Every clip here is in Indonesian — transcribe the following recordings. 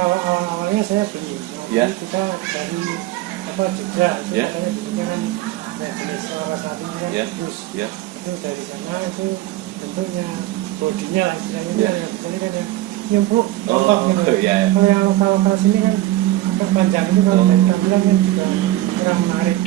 kalau awalnya saya beli, Ya. kita dari Jogja, Ya. katanya bentuknya kan jenis Larasati kan Ya. bagus. Ya. Itu dari sana itu bentuknya bodinya lah istilahnya Ya. yang biasanya kan yang nyempuk Oh, rontok gitu. ya, ya. Kalau yang lokal sini kan agak panjang itu kalau dari tampilan kan juga kurang menarik.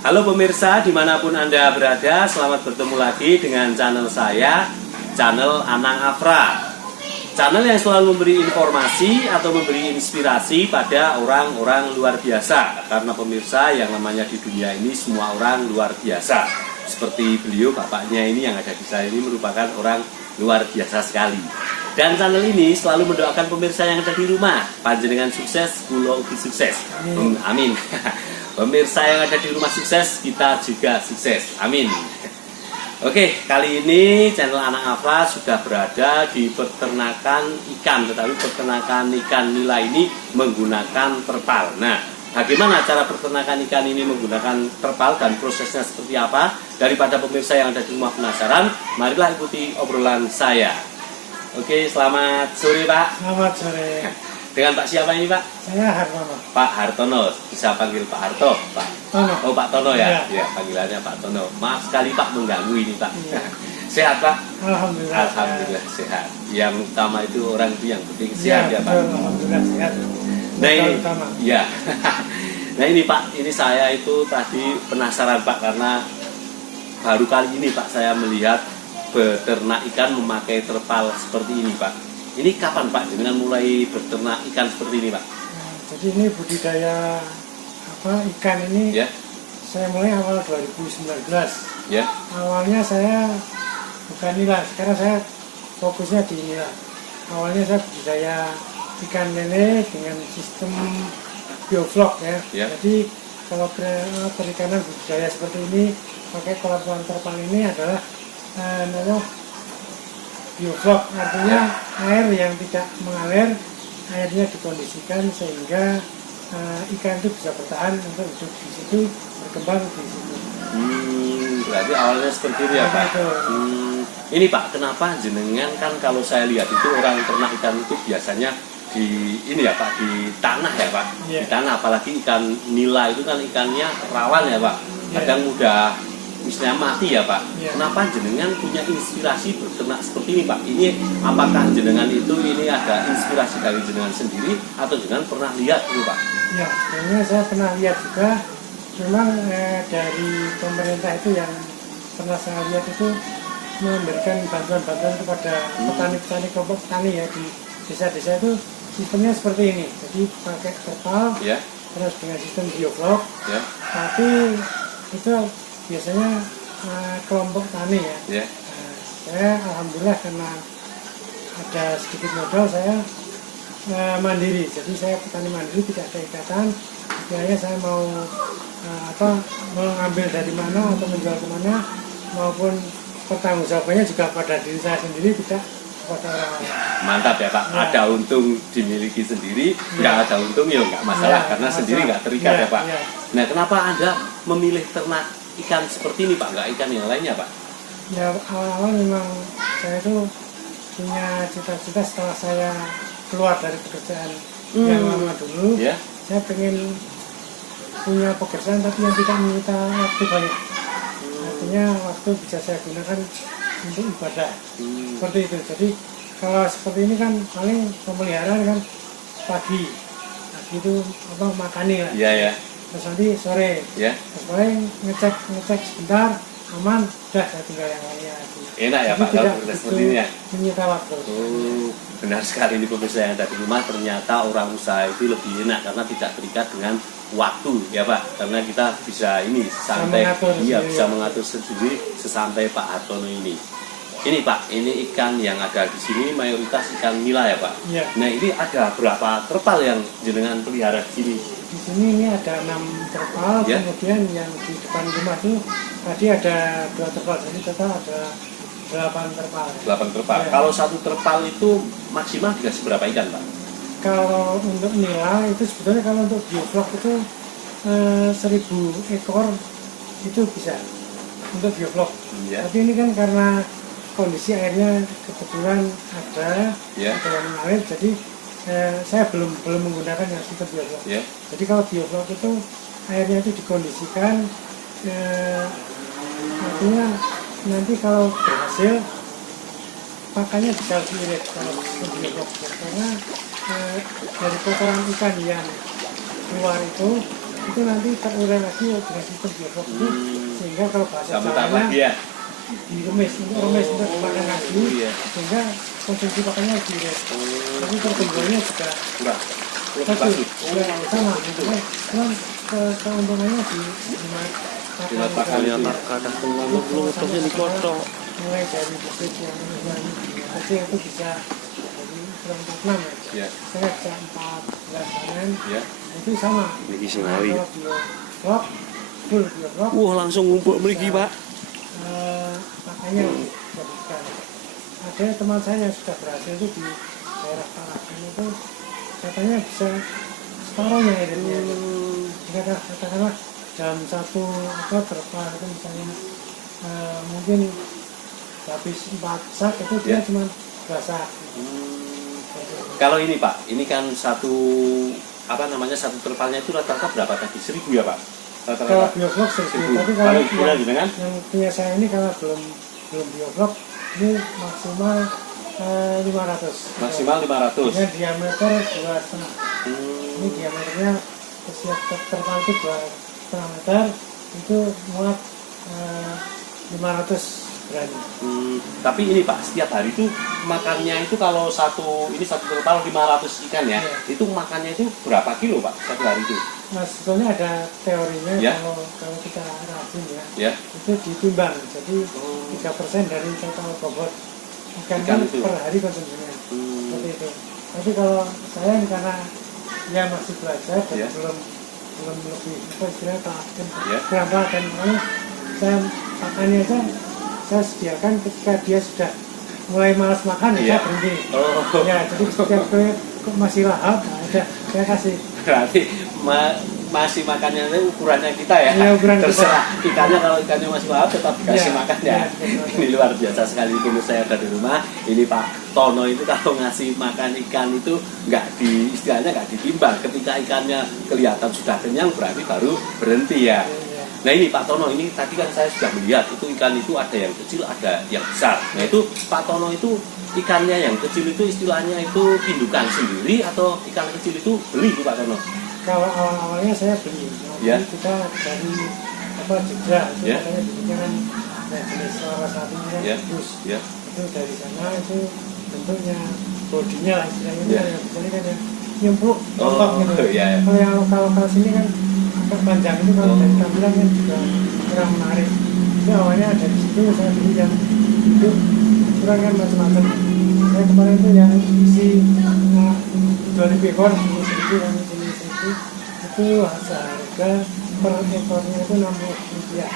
Halo pemirsa, dimanapun Anda berada, selamat bertemu lagi dengan channel saya, channel Anang Afra. Channel yang selalu memberi informasi atau memberi inspirasi pada orang-orang luar biasa. Karena pemirsa yang namanya di dunia ini semua orang luar biasa. Seperti beliau, bapaknya ini yang ada di saya ini merupakan orang luar biasa sekali. Dan channel ini selalu mendoakan pemirsa yang ada di rumah, panjenengan sukses, kula ugi sukses. Amin. Pemirsa yang ada di rumah sukses, kita juga sukses. Amin. Oke, kali ini channel Anang Afra sudah berada di peternakan ikan, tetapi peternakan ikan nila ini menggunakan terpal. Nah, bagaimana cara peternakan ikan ini menggunakan terpal dan prosesnya seperti apa? Daripada pemirsa yang ada di rumah penasaran, marilah ikuti obrolan saya. Oke, selamat sore Pak. Selamat sore. Dengan Pak siapa ini Pak? Saya Hartono. Pak Hartono, bisa panggil Pak Harto, Pak. Tono. Oh Pak Tono ya? Ya. Ya, panggilannya Pak Tono. Maaf sekali Pak mengganggu ini Pak. Iya. Sehat Pak? Alhamdulillah. Alhamdulillah sehat. Yang utama itu orang itu yang penting Sehat. sehat ya Pak. Alhamdulillah sehat. Nah ini, Utama. ya. Nah ini Pak, ini saya itu tadi penasaran Pak karena baru kali ini Pak saya melihat beternak ikan memakai terpal seperti ini Pak. Ini kapan Pak dengan mulai beternak ikan seperti ini Pak? Nah, jadi ini budidaya ikan ini Ya, saya mulai awal 2019. ya, Awalnya saya bukan nila, sekarang saya fokusnya di nila. Awalnya saya budidaya ikan lele dengan sistem bioflok ya. Ya. Jadi kalau perikanan budidaya seperti ini pakai kelabuan terpal ini adalah namanya bioflok, artinya air yang tidak mengalir, airnya dikondisikan sehingga ikan itu bisa bertahan untuk hidup di situ, berkembang di situ. Berarti awalnya seperti itu ya Pak. Ini Pak, kenapa jenengan kan kalau saya lihat itu orang ternak ikan itu biasanya di ini ya Pak, di tanah ya Pak. Yeah. Di tanah, apalagi ikan nila itu kan ikannya rawan ya Pak. Kadang mudah misalnya mati ya Pak. Yeah. Kenapa jenengan punya inspirasi berternak seperti ini Pak? Ini apakah jenengan itu ini ada inspirasi dari jenengan sendiri atau jenengan pernah lihat itu Pak? Ya, sebenarnya saya pernah lihat juga, memang dari pemerintah itu yang pernah saya lihat itu memberikan bantuan-bantuan kepada petani-petani kelompok tani ya di desa-desa itu sistemnya seperti ini. Jadi pakai terpal, Ya, terus dengan sistem bioflok, ya, tapi itu biasanya kelompok tani ya. ya. Saya alhamdulillah karena ada sedikit modal saya mandiri, jadi saya petani mandiri, tidak ada ikatan. Istilahnya saya mau mengambil dari mana atau menjual kemana, maupun pertanggungjawabannya juga pada diri saya sendiri, tidak kepada orang lain. Mantap ya Pak, Ya. ada untung dimiliki sendiri, nggak ada untung ya nggak masalah, Ya, karena masalah. sendiri nggak terikat ya, Ya, Pak. ya. Nah kenapa Anda memilih ternak ikan seperti ini Pak, nggak ikan yang lainnya Pak? Ya awal-awal memang saya itu punya cita-cita setelah saya keluar dari pekerjaan yang lama dulu. Ya. Saya pengen punya pekerjaan tapi yang tidak menyita waktu banyak. Artinya waktu bisa saya gunakan untuk ibadah. Seperti itu. Jadi kalau seperti ini kan paling pemeliharaan kan pagi itu apa makani lah. Iya ya. Terus nanti sore. Ya. Terus paling ngecek sebentar aman, udah saya tinggal yang lainnya lagi. Enak ya Jadi Pak kalau tidak bekerja itu seperti ini ya. menyita waktu. Oh, benar sekali ini pemirsa yang ada di rumah, ternyata orang usaha itu lebih enak karena tidak terikat dengan waktu ya Pak, karena kita bisa ini santai, mengatur iya sendiri. bisa mengatur sendiri sesantai Pak Hartono ini. Ini Pak, ini ikan yang ada di sini mayoritas ikan nila ya Pak. Iya. Nah ini ada berapa terpal yang jenengan pelihara di sini? Di sini ini ada 6 terpal, Ya. kemudian yang di depan rumah itu tadi ada 2 terpal, jadi total ada 8 terpal. 8 terpal. Ya. Kalau satu terpal itu maksimal dikasih berapa ikan Pak? Kalau untuk nila itu sebetulnya kalau untuk bioflok itu 1000 ekor itu bisa untuk bioflok. Ya. Tapi ini kan karena kondisi airnya kebetulan ada Ya. yang mengalir, jadi saya belum menggunakan yang super bioflok. Ya. Jadi kalau bioflok itu airnya itu dikondisikan, artinya nanti kalau berhasil pakannya bisa diirit kalau bioflok, karena dari kotoran ikan yang keluar itu nanti terurai lagi dengan sistem bioflok itu, sehingga kalau bahasa Kamu tak Jawanya lagi ya? diremes untuk dipakan lagi, Iya. sehingga konsumsi pakannya diirit. Jadi pertumbuhannya juga Kurang. bagus, ya, sama gitu kan. Cuman keuntungannya di Pakannya kadang belum terusnya dikocok. mulai dari bukit yang kecil itu bisa dari kurang 6 ya. Ya. Saya bisa 14 panen, Ya. itu sama. Niki Nah, singawi. kalau bioflok, full bioflok, Wah langsung ngumpul mriki Pak. makanya jadikan. Ada teman saya yang sudah berhasil itu di daerah Tarakan itu katanya bisa separuhnya airnya. Katakanlah jam 1 atau berapa itu misalnya mungkin habis 4 sak itu dia Ya. cuma basah. Kalau ini Pak, ini kan satu satu terpalnya itu rata-rata berapa tadi? 1000 ya Pak? Kalau Rata-rata bioflok 1000. 1000, tapi Kalau kalau ibunya jenengan? yang punya saya ini kalau belum bioflok ini maksimal 500. Maksimal 500. Dengan diameter 2,5. Ini diameternya setiap terpal itu 2,5 meter, itu muat 500 gram. Tapi ini Pak, setiap hari itu makannya itu kalau satu terpal 500 ikan ya, Iya. itu makannya itu berapa kilo Pak satu hari itu? Nah, sebetulnya ada teorinya Ya. kalau kita rajin ya, Ya. itu ditimbang. Jadi 3% dari total bobot ikan Ikan itu itu. per hari konsumsinya. Seperti itu. Tapi kalau saya karena ya masih belajar dan Ya. belum lebih apa istilahnya telaten, Ya. berapa dan makanya saya makannya aja saya sediakan ketika dia sudah mulai malas makan ya Ya. saya berhenti. Oh. Ya, jadi setiap kali kok masih lahap, nah, udah saya kasih. Berarti masih makannya itu ukurannya kita ya. Iya, ukuran kita. Terserah ikannya, kalau ikannya masih mahal tetap dikasih Iya, makan ya. iya, betul. Ini luar biasa sekali pemirsa saya ada di rumah. Ini Pak Tono itu kalau ngasih makan ikan itu istilahnya nggak ditimbang. Ketika ikannya kelihatan sudah kenyang berarti baru berhenti ya. Nah ini Pak Tono, ini tadi kan saya sudah melihat itu ikan itu ada yang kecil, ada yang besar. Nah itu Pak Tono itu ikannya yang kecil itu istilahnya itu indukan sendiri atau ikan kecil itu beli itu Pak Tono? Kalau awal-awalnya saya beli, nanti Ya. kita dari Jogja itu Ya. katanya dibikinkan jenis salah satunya kan Ya. bagus. Ya. Itu dari sana itu bentuknya bodinya lah istilahnya Ya. yang biasanya kan yang nyempluk Oh, rontok gitu. iya, iya. Kalau yang lokal sini kan agak panjang itu kalau dari tampilan kan juga kurang menarik. Itu awalnya dari situ saya beli yang itu ukuran kan macam-macam. Saya kemarin itu yang isi 2000 ekor, ini 1000 kan ini 1000 itu harga per ekornya itu 60 rupiah.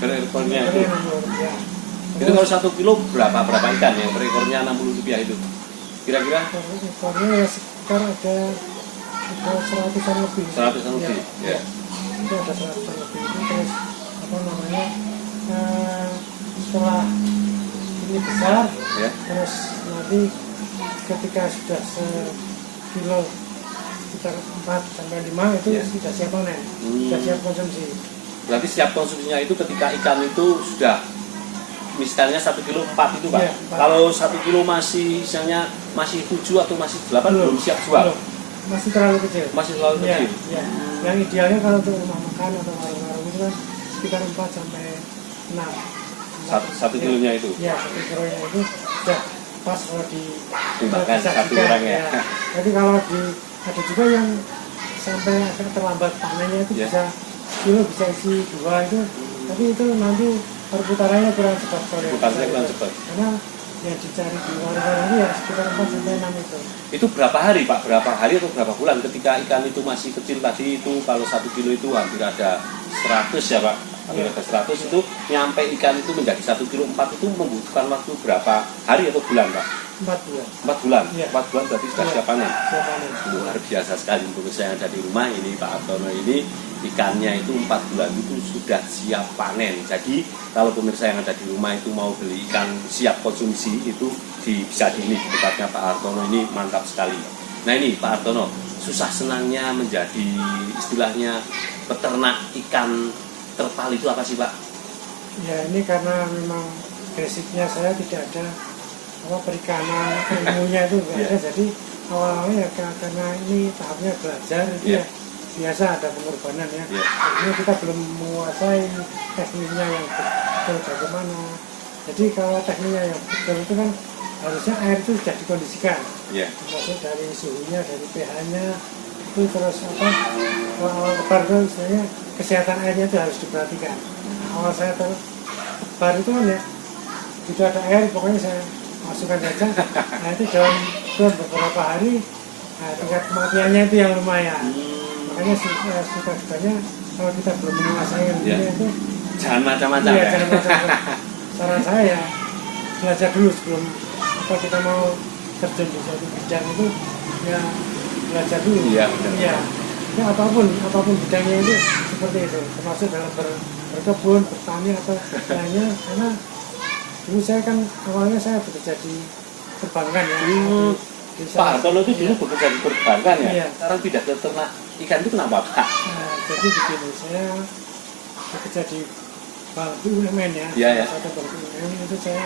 Per ekornya Per itu. 60 rupiah. Itu kalau 1 kilo berapa ikan yang per ekornya 60 rupiah itu? Kira-kira Per ekornya ya sekitar ada 100-an lebih. 100-an lebih, ya. Itu ada 100-an lebih. Itu terus apa namanya setelah ini besar, Ya. terus nanti ketika sudah sekilo sekitar 4 sampai 5 itu Ya. sudah siap panen, sudah siap konsumsi. Berarti siap konsumsinya itu ketika ikan itu sudah misalnya 1 kilo 4 itu Pak. Iya, 4. Kalau 1 kilo masih misalnya masih 7 atau masih 8 belum siap jual. Belum. Masih terlalu kecil. Masih terlalu Iya, kecil. iya. Yang idealnya kalau untuk rumah makan atau warung-warung itu kan sekitar 4 sampai 6. Satu kilonya itu. Ya, 1 kilonya itu sudah pas kalau Timbangkan satu disajikan, orang ya. Jadi kalau ada juga yang sampai agak terlambat panennya itu Ya. bisa kilo bisa isi 2 itu, tapi itu nanti perputarannya kurang cepat kalau yang Perputarannya besar kurang itu. cepat. Karena yang dicari di warung-warung itu ya sekitar 4 sampai 6 itu. Itu berapa hari Pak? Berapa hari atau berapa bulan ketika ikan itu masih kecil tadi itu kalau 1 kilo itu hampir ada 100 ya Pak? Hampir ada 100 itu nyampe ikan itu menjadi 1 kilo 4 itu membutuhkan waktu berapa hari atau bulan Pak? 4 bulan. 4 bulan? Iya. 4 bulan berarti sudah Iya. siap panen? Siap panen. Luar biasa sekali untuk saya yang ada di rumah ini Pak Artono ini ikannya itu 4 bulan itu sudah siap panen. Jadi kalau pemirsa yang ada di rumah itu mau beli ikan siap konsumsi itu bisa di ini tempatnya Pak Artono ini mantap sekali. Nah ini Pak Artono susah senangnya menjadi istilahnya peternak ikan terpal itu apa sih Pak? Ya ini karena memang basicnya saya tidak ada perikanan ilmunya itu nggak ada, jadi awalnya ya karena ini tahapnya belajar itu ya biasa ada pengorbanan ya. Ini kita belum menguasai tekniknya yang betul bagaimana. Jadi kalau tekniknya yang betul itu kan harusnya air itu sudah dikondisikan, termasuk dari suhunya, dari pH-nya itu, terus kalau awal tebar itu misalnya kesehatan airnya itu harus diperhatikan. Awal saya tebar itu kan ya itu ada air, pokoknya saya masukkan saja. Nah itu dalam beberapa hari tingkat kematiannya itu yang lumayan. Makanya suka-sukanya kalau kita belum menguasai ilmunya itu jangan macam-macam ya. Jangan macam-macam. Saran saya ya belajar dulu sebelum kita mau terjun di suatu bidang itu ya belajar dulu. Iya, benar. Ya apapun bidangnya itu seperti itu, termasuk dalam berkebun, bertani atau lainnya. Karena dulu saya kan awalnya saya bekerja di perbankan ya. Pak Artono itu dulu bekerja di perbankan ya? Iya. Sekarang pindah ke ternak ikan itu kenapa Pak? Nah, jadi begini, saya bekerja di Bank BUMN ya. Iya. Satu Bank BUMN itu saya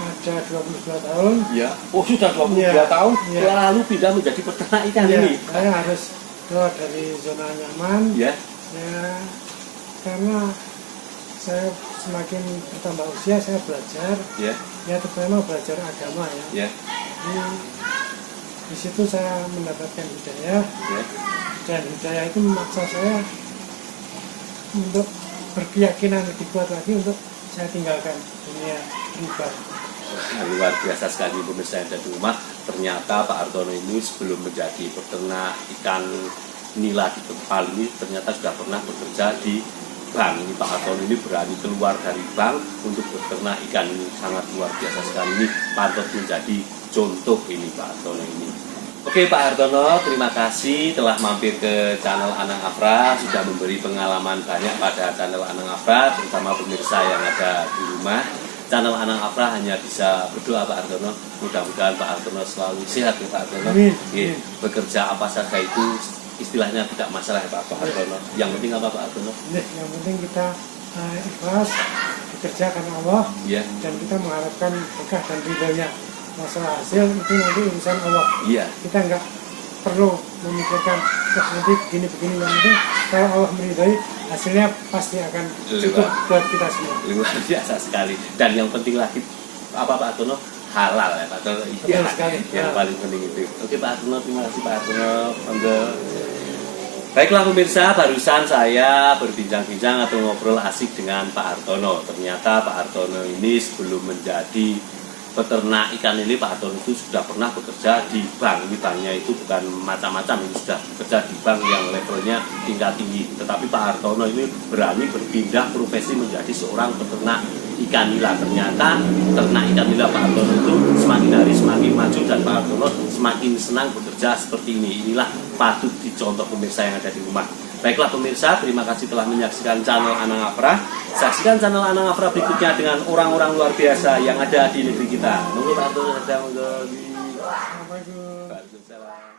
ada 22 tahun. Ya. Oh sudah 22 Iya. tahun Iya. lalu pindah menjadi peternak ikan Ya, ini? saya harus keluar dari zona nyaman. Ya. Ya, karena saya semakin bertambah usia, saya belajar. Ya. Ya, terutama belajar agama ya. Ya. Di situ saya mendapatkan hidayah. Ya. Dan hidayah itu memaksa saya untuk berkeyakinan lebih kuat lagi untuk saya tinggalkan dunia riba. Luar biasa sekali pemirsa yang ada di rumah. Ternyata Pak Artono ini sebelum menjadi peternak ikan nila di Terpal ini ternyata sudah pernah bekerja di bank. Ini Pak Artono ini berani keluar dari bank untuk beternak ikan ini sangat luar biasa sekali. Ini patut menjadi contoh ini Pak Artono ini. Oke Pak Artono, terima kasih telah mampir ke channel Anang Afra, sudah memberi pengalaman banyak pada channel Anang Afra, terutama pemirsa yang ada di rumah. Channel Anang Afra hanya bisa berdoa Pak Artono, mudah-mudahan Pak Artono selalu sehat ya Pak Artono. Amin. Bekerja apa saja itu istilahnya tidak masalah ya Pak Artono. Yang penting apa Pak Artono? Yang penting kita ikhlas bekerja karena Allah, dan kita mengharapkan berkah dan ridhonya. Masalah hasil itu nanti urusan Allah. Kita nggak perlu memikirkan nanti begini-begini, yang penting kalau Allah meridhoi hasilnya pasti akan cukup buat kita semua. Luar biasa sekali. Dan yang penting lagi apa Pak Artono? Halal ya Pak Artono. Betul sekali. Yang paling penting itu. Oke Pak Artono, terima kasih Pak Artono. Baiklah pemirsa, barusan saya berbincang-bincang atau ngobrol asik dengan Pak Artono. Ternyata Pak Artono ini sebelum menjadi peternak ikan ini Pak Artono itu sudah pernah bekerja di bank. Ini banknya itu bukan macam-macam, ini sudah bekerja di bank yang levelnya tingkat tinggi. Tetapi Pak Artono ini berani berpindah profesi menjadi seorang peternak ikan nila. Ternyata ternak ikan nila Pak Artono itu semakin hari semakin maju dan Pak Artono semakin senang bekerja seperti ini. Inilah patut dicontoh pemirsa yang ada di rumah. Baiklah pemirsa, terima kasih telah menyaksikan channel Anang Afra. Saksikan channel Anang Afra berikutnya dengan orang-orang luar biasa yang ada di negeri kita. Monggo, Assalamualaikum. Waalaikumsalam.